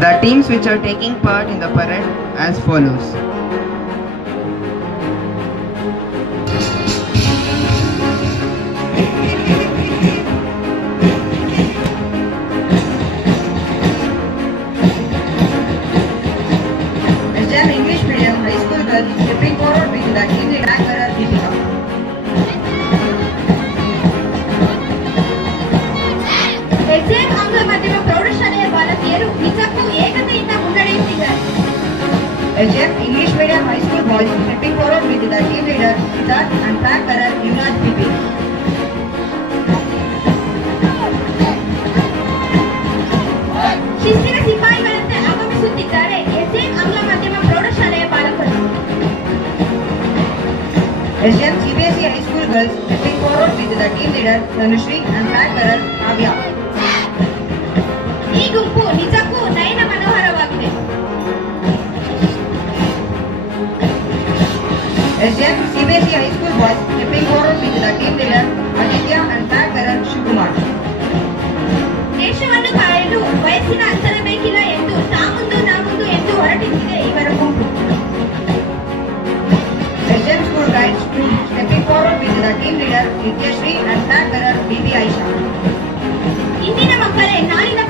The teams which are taking part in the parade as follows. SJM English Medium High School girls stepping forward with the team lead anchor Deepika. SJM ಆಂಗ್ಲ ಮಾಧ್ಯಮ ಪ್ರೌಢಶಾಲೆಯ ಬಾಲಕಿಯರು ನಿಜಕ್ಕೂ ಏಕತೆಯಿಂದ ಮುನ್ನಡೆಯುತ್ತಿದ್ದಾರೆ. SJM English Medium High School boys stepping forward with the team leader Siddharth and flag bearer Yuvraj PP. ಶಿಸ್ತಿನ ಸಿಪಾಯಿಗಳಂತೆ ಆಗಮಿಸುತ್ತಿದ್ದಾರೆ SJM ಆಂಗ್ಲ ಮಾಧ್ಯಮ ಪ್ರೌಢಶಾಲೆಯ ಬಾಲಕರು. SJM CBSE High School girls stepping forward with the team leader Tanushri and flag bearer Kavya. ಈ ಗುಂಪು ನಿಜಕ್ಕೂ ನಯನ ಮನೋಹರವಾಗಿದೆ. SJM CBSE High School boys stepping forward with the team leader Aditya and flag bearer Shivkumar. ದೇಶವನ್ನು ಕಾಯಲು ವಯಸ್ಸಿನ ಅಂತರ ಬೇಕಿಲ್ಲ ಎಂದು ನಾಮುಂದು ಎಂದು ಹೊರಟಿದೆ ಇವರ ಗುಂಪು. SJM school guides stepping forward with the team leader Nityashri and flag bearer BB Aisha. ಇಂದಿನ ಮಕ್ಕಳೇ ನಾಳಿನ